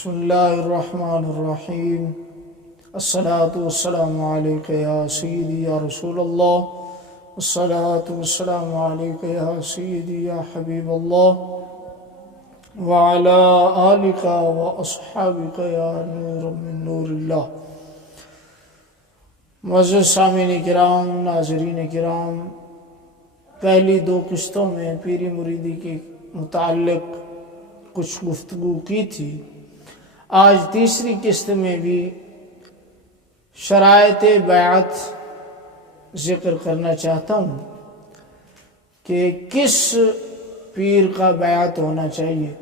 بسم اللہ الرحمن الرحیم الصلاۃ والسلام علیک یا سیدی یا رسول اللہ الصلاۃ والسلام علیک یا سیدی یا حبیب اللہ وعلی آلک واصحابک یا نور من نور اللہ۔ معزز سامعین کرام، ناظرین کرام، پہلی دو قسطوں میں پیری مریدی کے متعلق کچھ گفتگو کی تھی۔ آج تیسری قسط میں بھی شرائط بیعت ذکر کرنا چاہتا ہوں کہ کس پیر کا بیعت ہونا چاہیے۔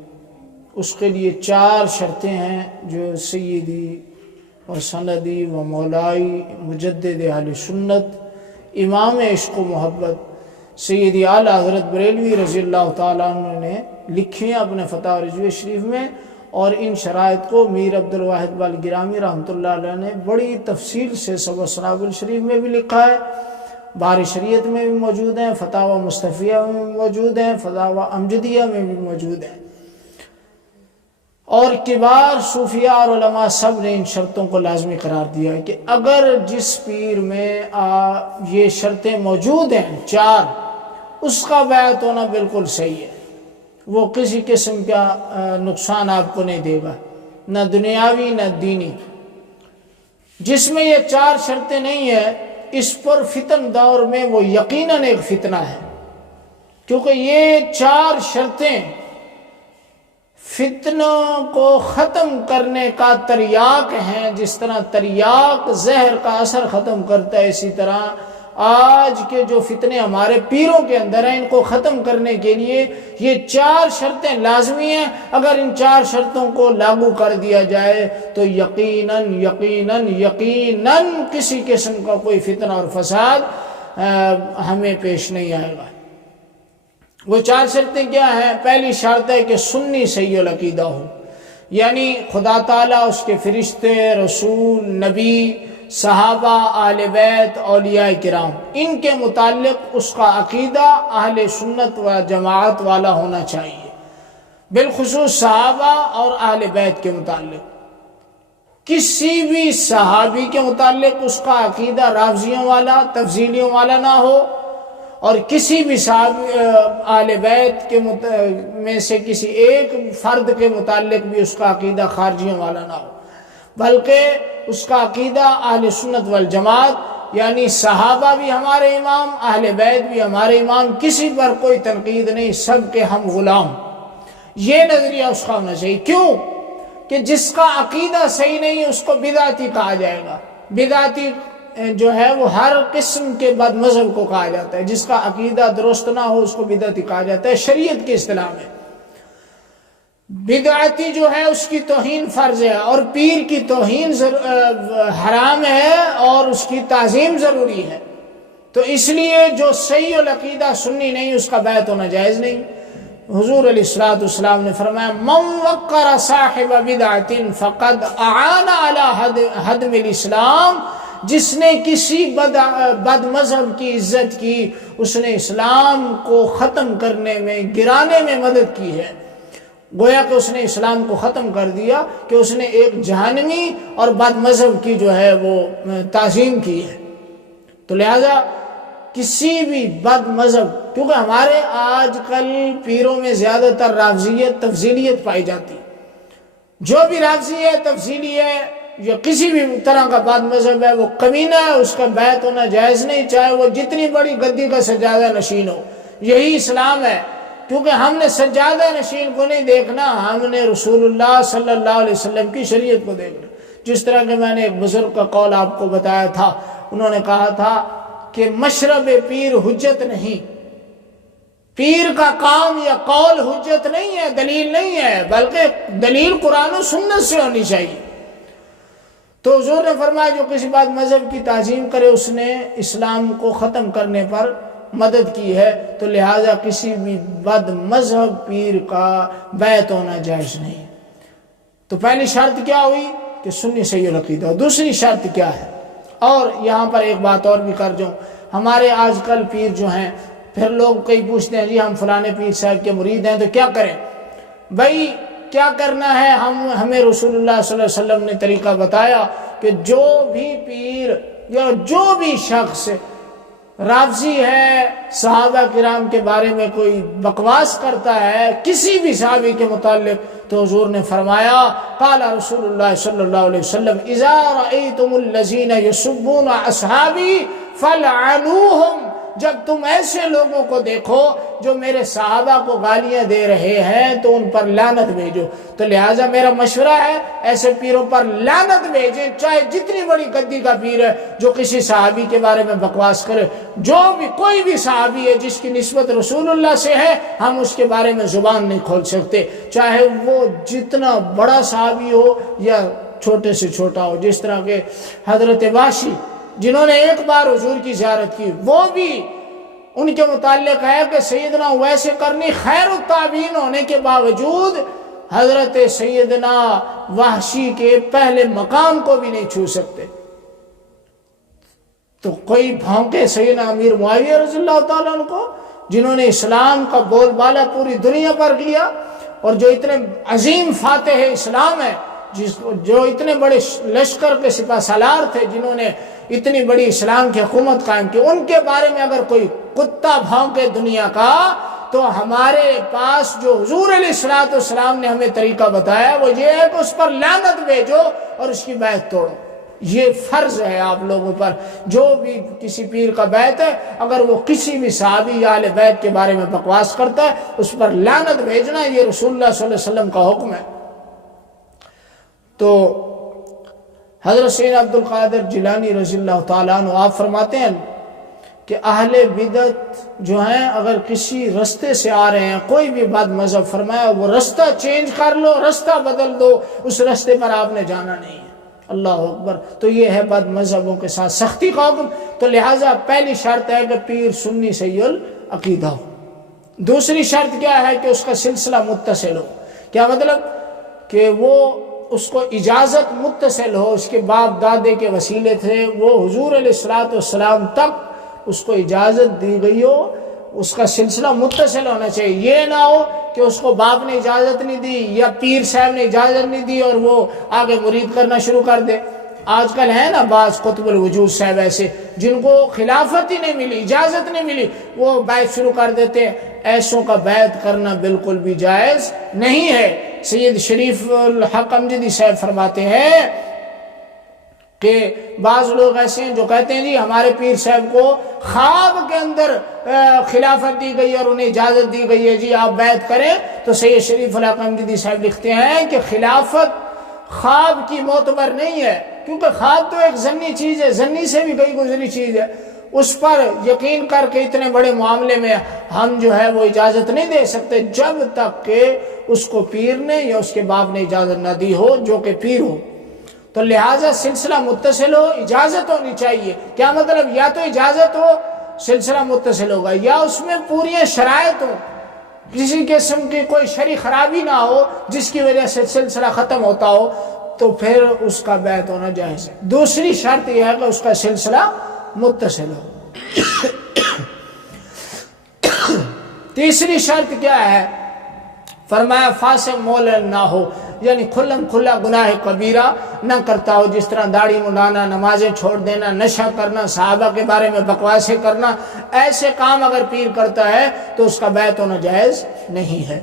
اس کے لیے 4 شرطیں ہیں جو سیدی و سندی و مولائی مجدد اہل سنت امام عشق و محبت سیدی اعلیٰ حضرت بریلوی رضی اللہ تعالیٰ عنہ نے لکھی ہیں اپنے فتح رضوی شریف میں، اور ان شرائط کو میر عبد الواحد بالگرامی رحمۃ اللہ علیہ نے بڑی تفصیل سے سبع سنابل شریف میں بھی لکھا ہے، بار شریعت میں بھی موجود ہیں، فتاوی مصطفیہ میں بھی موجود ہیں، فتاوی امجدیہ میں بھی موجود ہیں، اور کبار صوفیاء اور علماء سب نے ان شرطوں کو لازمی قرار دیا ہے کہ اگر جس پیر میں یہ شرطیں موجود ہیں 4، اس کا بیعت ہونا بالکل صحیح ہے، وہ کسی قسم کا نقصان آپ کو نہیں دے گا، نہ دنیاوی نہ دینی۔ جس میں یہ 4 شرطیں نہیں ہیں، اس پر فتن دور میں وہ یقیناً ایک فتنہ ہے، کیونکہ یہ 4 شرطیں فتنوں کو ختم کرنے کا تریاق ہیں۔ جس طرح تریاق زہر کا اثر ختم کرتا ہے، اسی طرح آج کے جو فتنے ہمارے پیروں کے اندر ہیں، ان کو ختم کرنے کے لیے یہ 4 شرطیں لازمی ہیں۔ اگر ان 4 شرطوں کو لاگو کر دیا جائے تو یقیناً یقیناً یقیناً کسی قسم کا کوئی فتنہ اور فساد ہمیں پیش نہیں آئے گا۔ وہ 4 شرطیں کیا ہیں؟ پہلی شرط ہے کہ سنی صحیح العقیدہ ہو، یعنی خدا تعالیٰ، اس کے فرشتے، رسول، نبی، صحابہ، اہل بیت، اولیاء کرام، ان کے متعلق اس کا عقیدہ اہل سنت و جماعت والا ہونا چاہیے، بالخصوص صحابہ اور اہل بیت کے متعلق۔ کسی بھی صحابی کے متعلق اس کا عقیدہ رافضیوں والا، تفضیلیوں والا نہ ہو، اور کسی بھی صحابی اہل بیت کے میں سے کسی ایک فرد کے متعلق بھی اس کا عقیدہ خارجیوں والا نہ ہو، بلکہ اس کا عقیدہ اہل سنت والجماعت، یعنی صحابہ بھی ہمارے امام، اہل بیت بھی ہمارے امام، کسی پر کوئی تنقید نہیں، سب کے ہم غلام، یہ نظریہ اس کا ہونا چاہیے۔ کیوں کہ جس کا عقیدہ صحیح نہیں اس کو بدعتی کہا جائے گا۔ بدعتی جو ہے وہ ہر قسم کے بد مذہب کو کہا جاتا ہے، جس کا عقیدہ درست نہ ہو اس کو بدعتی کہا جاتا ہے شریعت کی اصطلاح میں۔ بدعتی جو ہے اس کی توہین فرض ہے، اور پیر کی توہین حرام ہے اور اس کی تعظیم ضروری ہے، تو اس لیے جو صحیح العقیدہ سنی نہیں اس کا بیعت ہونا جائز نہیں۔ حضور علیہ الصلوۃ والسلام نے فرمایا من وقر صاحب بدعۃ فقد اعان علی ہدم الاسلام، جس نے کسی بد مذہب کی عزت کی، اس نے اسلام کو ختم کرنے میں، گرانے میں مدد کی ہے۔ گویا کہ اس نے اسلام کو ختم کر دیا کہ اس نے ایک جہنمی اور بد مذہب کی جو ہے وہ تعظیم کی ہے۔ تو لہذا کسی بھی بد مذہب، کیونکہ ہمارے آج کل پیروں میں زیادہ تر رافضیت، تفضیلیت پائی جاتی، جو بھی رافضی ہے، تفضیلی ہے، یا کسی بھی طرح کا بد مذہب ہے، وہ کمینہ ہے، اس کا بیعت ہونا جائز نہیں، چاہے وہ جتنی بڑی گدی کا سجادہ نشین ہو۔ یہی اسلام ہے، کیونکہ ہم نے سجادہ نشین کو نہیں دیکھنا، ہم نے رسول اللہ صلی اللہ علیہ وسلم کی شریعت کو دیکھنا۔ جس طرح کہ میں نے ایک بزرگ کا قول آپ کو بتایا تھا، انہوں نے کہا تھا کہ مشرب پیر حجت نہیں، پیر کا کام یا قول حجت نہیں ہے، دلیل نہیں ہے، بلکہ دلیل قرآن و سنت سے ہونی چاہیے۔ تو حضور نے فرمایا جو کسی بات مذہب کی تعظیم کرے اس نے اسلام کو ختم کرنے پر مدد کی ہے، تو لہذا کسی بھی بد مذہب پیر کا بیعت ہونا جائز نہیں۔ تو پہلی شرط کیا ہوئی کہ سنی صحیح العقیدہ۔ دوسری شرط کیا ہے؟ اور یہاں پر ایک بات اور بھی کر جاؤں، ہمارے آج کل پیر جو ہیں، پھر لوگ کئی پوچھتے ہیں جی ہم فلانے پیر صاحب کے مرید ہیں تو کیا کریں؟ بھائی کیا کرنا ہے؟ ہمیں رسول اللہ صلی اللہ علیہ وسلم نے طریقہ بتایا کہ جو بھی پیر یا جو بھی شخص رافضی ہے، صحابہ کرام کے بارے میں کوئی بکواس کرتا ہے کسی بھی صحابی کے متعلق، تو حضور نے فرمایا قال رسول اللہ صلی اللہ علیہ وسلم اذا رأیتم الذین یسبون اصحابی فلعنوہم، جب تم ایسے لوگوں کو دیکھو جو میرے صحابہ کو گالیاں دے رہے ہیں تو ان پر لعنت بھیجو۔ تو لہٰذا میرا مشورہ ہے ایسے پیروں پر لعنت بھیجیں، چاہے جتنی بڑی گدی کا پیر ہے جو کسی صحابی کے بارے میں بکواس کرے۔ جو بھی کوئی بھی صحابی ہے جس کی نسبت رسول اللہ سے ہے، ہم اس کے بارے میں زبان نہیں کھول سکتے، چاہے وہ جتنا بڑا صحابی ہو یا چھوٹے سے چھوٹا ہو۔ جس طرح کے حضرت وحشی جنہوں نے ایک بار حضور کی زیارت کی، وہ بھی ان کے متعلق ہے کہ سیدنا اویس قرنی خیر التابعین ہونے کے باوجود حضرت سیدنا وحشی کے پہلے مقام کو بھی نہیں چھو سکتے۔ تو کوئی بھونکے سیدنا امیر معاویہ رضی اللہ تعالیٰ عنہ کو، جنہوں نے اسلام کا بول بالا پوری دنیا پر کیا، اور جو اتنے عظیم فاتح اسلام ہے، جو اتنے بڑے لشکر کے سپہ سالار تھے، جنہوں نے اتنی بڑی اسلام کی حکومت قائم کی، ان کے بارے میں اگر کوئی کتا بھونکے دنیا کا، تو ہمارے پاس جو حضور علیہ السلام نے ہمیں طریقہ بتایا وہ یہ ہے کہ اس پر لعنت بھیجو اور اس کی بیعت توڑو۔ یہ فرض ہے آپ لوگوں پر، جو بھی کسی پیر کا بیعت ہے، اگر وہ کسی بھی صحابی یا اہل بیت کے بارے میں بکواس کرتا ہے، اس پر لعنت بھیجنا یہ رسول اللہ صلی اللہ علیہ وسلم کا حکم ہے۔ تو حضرت سید عبد القادر جیلانی رضی اللہ تعالیٰ عنہ آپ فرماتے ہیں کہ اہل بدعت جو ہیں اگر کسی رستے سے آ رہے ہیں، کوئی بھی بد مذہب، فرمایا وہ رستہ چینج کر لو، رستہ بدل دو، اس رستے پر آپ نے جانا نہیں ہے۔ اللہ اکبر۔ تو یہ ہے بد مذہبوں کے ساتھ سختی کا حکم۔ تو لہٰذا پہلی شرط ہے کہ پیر سنی صحیح العقیدہ ہو۔ دوسری شرط کیا ہے کہ اس کا سلسلہ متصل ہو۔ کیا مطلب؟ کہ وہ اس کو اجازت متصل ہو، اس کے باپ دادے کے وسیلے تھے، وہ حضور علیہ السلام تک اس کو اجازت دی گئی ہو، اس کا سلسلہ متصل ہونا چاہیے۔ یہ نہ ہو کہ اس کو باپ نے اجازت نہیں دی یا پیر صاحب نے اجازت نہیں دی اور وہ آگے مرید کرنا شروع کر دے۔ آج کل ہے نا بعض قطب الوجود صاحب ایسے جن کو خلافت ہی نہیں ملی، اجازت نہیں ملی، وہ بیعت شروع کر دیتے ہیں۔ ایسوں کا بیعت کرنا بالکل بھی جائز نہیں ہے۔ سید شریف الحق امجدی صاحب فرماتے ہیں کہ بعض لوگ ایسے ہیں جو کہتے ہیں جی ہمارے پیر صاحب کو خواب کے اندر خلافت دی گئی اور انہیں اجازت دی گئی ہے، جی آپ بیعت کریں۔ تو سید شریف الحق امجدی صاحب لکھتے ہیں کہ خلافت خواب کی معتبر نہیں ہے، کیونکہ خواب تو ایک ضمنی چیز ہے، ضمنی سے بھی کئی گزری چیز ہے، اس پر یقین کر کے اتنے بڑے معاملے میں ہم جو ہے وہ اجازت نہیں دے سکتے جب تک کہ اس کو پیر نے یا اس کے باپ نے اجازت نہ دی ہو جو کہ پیر ہو۔ تو لہٰذا سلسلہ متصل ہو، اجازت ہونی چاہیے۔ کیا مطلب؟ یا تو اجازت ہو سلسلہ متصل ہوگا، یا اس میں پوری شرائط ہو، کسی قسم کی کوئی شرعی خرابی نہ ہو جس کی وجہ سے سلسلہ ختم ہوتا ہو، تو پھر اس کا بیعت ہونا جائز ہے۔ دوسری شرط یہ ہے کہ اس کا سلسلہ متصل ہو۔ تیسری شرط کیا ہے؟ فرمایا فاسق مولن نہ ہو، یعنی کھلم کھلا گناہ کبیرہ نہ کرتا ہو، جس طرح داڑھی منڈانا، نمازیں چھوڑ دینا، نشہ کرنا، صحابہ کے بارے میں بکواسیں کرنا، ایسے کام اگر پیر کرتا ہے تو اس کا بیعت ہونا جائز نہیں ہے۔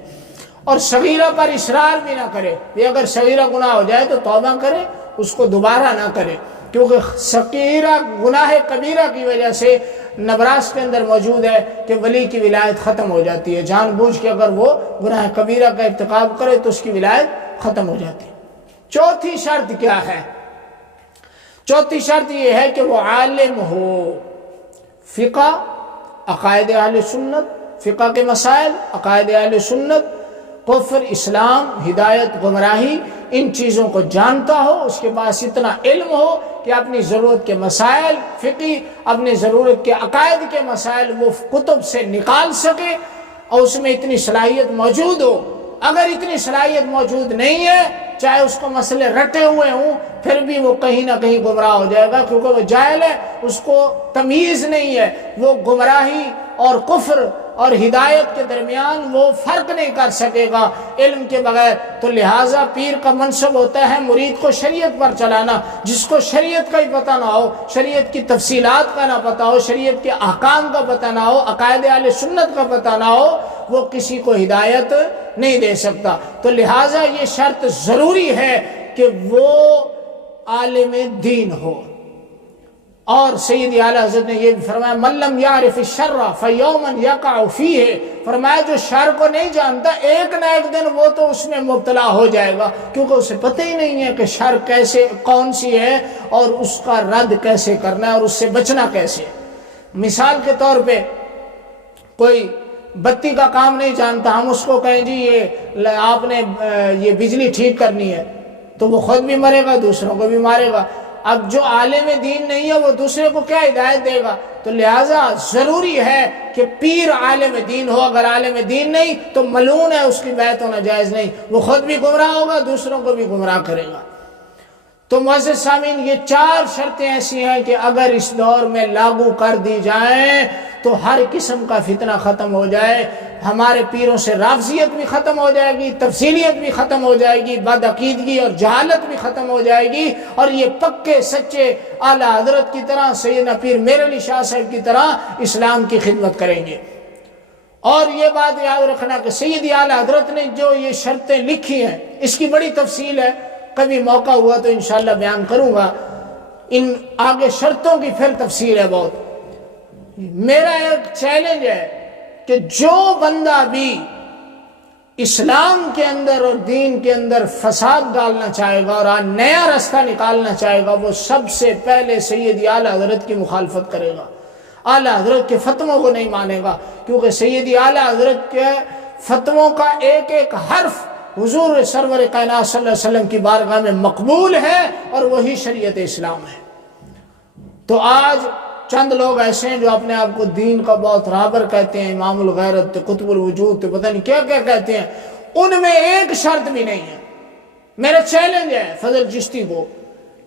اور صغیرہ پر اصرار بھی نہ کرے، یہ اگر صغیرہ گناہ ہو جائے تو توبہ کرے، اس کو دوبارہ نہ کرے، کیونکہ صغیرہ گناہ کبیرہ کی وجہ سے نبراس کے اندر موجود ہے کہ ولی کی ولایت ختم ہو جاتی ہے۔ جان بوجھ کے اگر وہ گناہ کبیرہ کا ارتکاب کرے تو اس کی ولایت ختم ہو جاتی ہے۔ چوتھی شرط کیا ہے؟ چوتھی شرط یہ ہے کہ وہ عالم ہو، فقہ، عقائد اہل سنت، فقہ کے مسائل، عقائد اہل سنت، کفر، اسلام، ہدایت، گمراہی، ان چیزوں کو جانتا ہو، اس کے پاس اتنا علم ہو کہ اپنی ضرورت کے مسائل فقہی، اپنی ضرورت کے عقائد کے مسائل وہ کتب سے نکال سکے، اور اس میں اتنی صلاحیت موجود ہو۔ اگر اتنی صلاحیت موجود نہیں ہے، چاہے اس کو مسئلے رٹے ہوئے ہوں، پھر بھی وہ کہیں نہ کہیں گمراہ ہو جائے گا، کیونکہ وہ جاہل ہے، اس کو تمیز نہیں ہے، وہ گمراہی اور کفر اور ہدایت کے درمیان وہ فرق نہیں کر سکے گا علم کے بغیر۔ تو لہٰذا پیر کا منصب ہوتا ہے مرید کو شریعت پر چلانا۔ جس کو شریعت کا ہی پتہ نہ ہو، شریعت کی تفصیلات کا نہ پتہ ہو، شریعت کے احکام کا پتہ نہ ہو، عقائد اہل سنت کا پتہ نہ ہو، وہ کسی کو ہدایت نہیں دے سکتا۔ تو لہٰذا یہ شرط ضروری ہے کہ وہ عالم دین ہو۔ اور سید اعلیٰ حضرت نے یہ بھی فرمایا من لم یعرف الشر فیوما یقع فیہ، فرمایا جو شر کو نہیں جانتا ایک نہ ایک دن وہ تو اس میں مبتلا ہو جائے گا، کیونکہ اسے پتہ ہی نہیں ہے کہ شر کیسے کون سی ہے اور اس کا رد کیسے کرنا ہے اور اس سے بچنا کیسے۔ مثال کے طور پہ کوئی بتی کا کام نہیں جانتا، ہم اس کو کہیں جی یہ آپ نے یہ بجلی ٹھیک کرنی ہے، تو وہ خود بھی مرے گا دوسروں کو بھی مارے گا۔ اب جو عالم دین نہیں ہے وہ دوسرے کو کیا ہدایت دے گا؟ تو لہٰذا ضروری ہے کہ پیر عالم دین ہو، اگر عالم دین نہیں تو ملعون ہے، اس کی بیعت ہونا جائز نہیں، وہ خود بھی گمراہ ہوگا دوسروں کو بھی گمراہ کرے گا۔ تو معزز سامعین، یہ 4 شرطیں ایسی ہیں کہ اگر اس دور میں لاگو کر دی جائیں تو ہر قسم کا فتنہ ختم ہو جائے، ہمارے پیروں سے رافضیت بھی ختم ہو جائے گی، تفصیلیت بھی ختم ہو جائے گی، بدعقیدگی اور جہالت بھی ختم ہو جائے گی، اور یہ پکے سچے اعلیٰ حضرت کی طرح، سیدنا پیر میر علی شاہ صاحب کی طرح اسلام کی خدمت کریں گے۔ اور یہ بات یاد رکھنا کہ سید اعلیٰ حضرت نے جو یہ شرطیں لکھی ہیں اس کی بڑی تفصیل ہے، کبھی موقع ہوا تو انشاءاللہ بیان کروں گا۔ ان آگے شرطوں کی پھر تفصیل ہے بہت۔ میرا ایک چیلنج ہے کہ جو بندہ بھی اسلام کے اندر اور دین کے اندر فساد ڈالنا چاہے گا اور نیا رستہ نکالنا چاہے گا، وہ سب سے پہلے سید اعلیٰ حضرت کی مخالفت کرے گا، اعلیٰ حضرت کے فتووں کو نہیں مانے گا، کیونکہ سید اعلیٰ حضرت کے فتووں کا ایک ایک حرف حضور سرور کائنات صلی اللہ علیہ وسلم کی بارگاہ میں مقبول ہے اور وہی شریعت اسلام ہے۔ تو آج چند لوگ ایسے ہیں جو اپنے آپ کو دین کا بہت رہبر کہتے ہیں، امام الغیرت، قطب الوجود، پتہ نہیں کیا کیا کہتے ہیں، ان میں ایک شرط بھی نہیں ہے۔ میرا چیلنج ہے فضل چشتی کو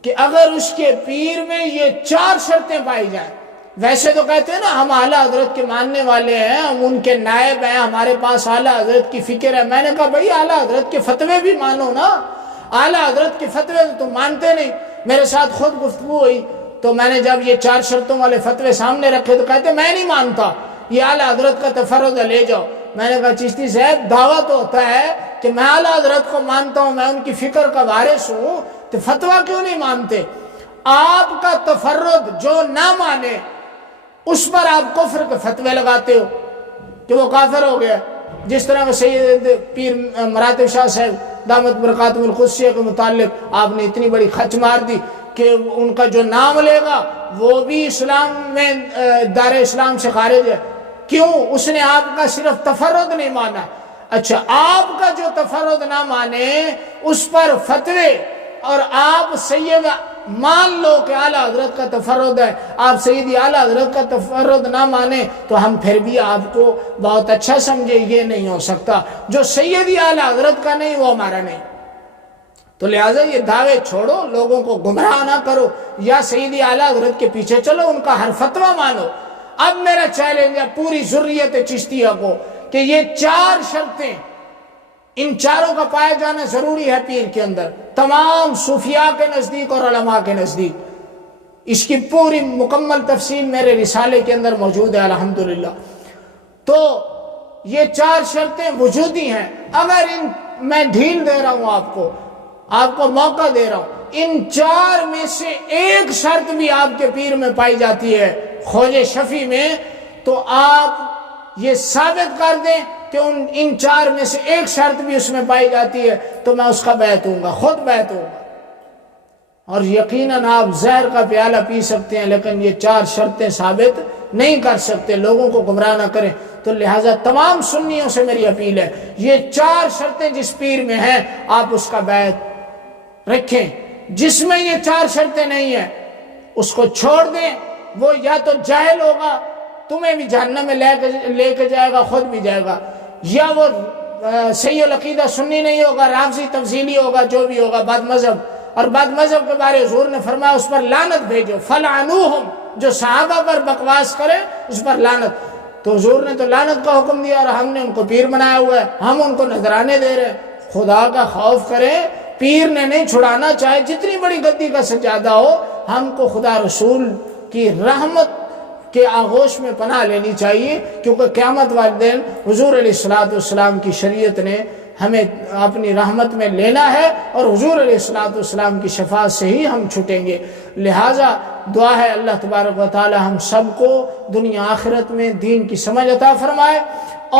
کہ اگر اس کے پیر میں یہ 4 شرطیں پائی جائیں، ویسے تو کہتے ہیں نا ہم اعلیٰ حضرت کے ماننے والے ہیں، ہم ان کے نائب ہیں، ہمارے پاس اعلیٰ حضرت کی فکر ہے۔ میں نے کہا بھائی اعلیٰ حضرت کے فتوے بھی مانو نا، اعلیٰ حضرت کے فتوے تو تم مانتے نہیں۔ میرے ساتھ خود گفتگو ہوئی تو میں نے جب یہ 4 شرطوں والے فتوے سامنے رکھے تو کہتے میں نہیں مانتا، یہ اعلیٰ حضرت کا تفرد ہے، لے جاؤ۔ میں نے کہا چشتی صاحب دعویٰ تو ہوتا ہے کہ میں اعلیٰ حضرت کو مانتا ہوں، میں ان کی فکر کا وارث ہوں، تو فتویٰ کیوں نہیں مانتے؟ آپ کا تفرد جو نہ مانے اس پر آپ کفر کے فتوے لگاتے ہو کہ وہ کافر ہو گیا۔ جس طرح کہ سید پیر مراتب شاہ صاحب دامت برکاتہم القدسیہ کے متعلق آپ نے اتنی بڑی خچ مار دی کہ ان کا جو نام لے گا وہ بھی اسلام میں دار اسلام سے خارج ہے۔ کیوں؟ اس نے آپ کا صرف تفرد نہیں مانا۔ اچھا، آپ کا جو تفرد نہ مانے اس پر فتوے، اور آپ سید مان لو کہ اعلیٰ حضرت کا تفرد ہے، آپ سیدی اعلیٰ حضرت کا تفرد نہ مانے تو ہم پھر بھی آپ کو بہت اچھا سمجھے، یہ نہیں ہو سکتا۔ جو سیدی اعلیٰ حضرت کا نہیں وہ ہمارا نہیں۔ تو لہٰذا یہ دعوے چھوڑو، لوگوں کو گمراہ نہ کرو، یا سیدی اعلیٰ حضرت کے پیچھے چلو، ان کا ہر فتویٰ مانو۔ اب میرا چیلنج ہے پوری ذریت چشتیہ کو کہ یہ 4 شرطیں، ان چاروں کا پایا جانا ضروری ہے پیر کے اندر، تمام صوفیاء کے نزدیک اور علماء کے نزدیک۔ اس کی پوری مکمل تفصیل میرے رسالے کے اندر موجود ہے الحمدللہ۔ تو یہ 4 شرطیں وجودی ہیں۔ اگر میں ڈھیل دے رہا ہوں، آپ کو موقع دے رہا ہوں، ان 4 میں سے ایک شرط بھی آپ کے پیر میں پائی جاتی ہے، خواجہ شفیع میں، تو آپ یہ ثابت کر دیں کہ ان 4 میں سے ایک شرط بھی اس میں پائی جاتی ہے تو میں اس کا بیعت ہوں گا، خود بیعت ہوں گا۔ اور یقیناً آپ زہر کا پیالہ پی سکتے ہیں لیکن یہ 4 شرطیں ثابت نہیں کر سکتے، لوگوں کو گمراہ نہ کریں۔ تو لہٰذا تمام سنیوں سے میری اپیل ہے، یہ 4 شرطیں جس پیر میں ہیں آپ اس کا بیعت رکھیں۔ جس میں یہ 4 شرطیں نہیں ہیں اس کو چھوڑ دیں، وہ یا تو جاہل ہوگا، تمہیں بھی جہنم میں لے کے جائے گا، خود بھی جائے گا، یا وہ صحیح العقیدہ سنی نہیں ہوگا، رافضی تفضیلی ہوگا، جو بھی ہوگا، بد مذہب۔ اور بد مذہب کے بارے حضور نے فرمایا اس پر لعنت بھیجو، فلعنوہم، جو صحابہ پر بکواس کرے اس پر لعنت۔ تو حضور نے تو لعنت کا حکم دیا اور ہم نے ان کو پیر بنایا ہوا ہے، ہم ان کو نذرانے دے رہے ہیں۔ خدا کا خوف کریں، پیر نے نہیں چھڑانا، چاہے جتنی بڑی گدی کا سجادہ ہو، ہم کو خدا رسول کی رحمت کے آغوش میں پناہ لینی چاہیے، کیونکہ قیامت والے دن حضور علیہ السلام کی شریعت نے ہمیں اپنی رحمت میں لینا ہے، اور حضور علیہ السلام کی شفاعت سے ہی ہم چھٹیں گے۔ لہٰذا دعا ہے اللہ تبارک و تعالی ہم سب کو دنیا آخرت میں دین کی سمجھ عطا فرمائے،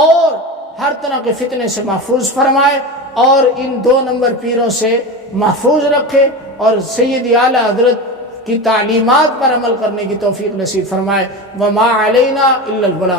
اور ہر طرح کے فتنے سے محفوظ فرمائے، اور ان 2 نمبر پیروں سے محفوظ رکھے، اور سید اعلیٰ حضرت کی تعلیمات پر عمل کرنے کی توفیق نصیب فرمائے۔ وما علینا الا البلاغ۔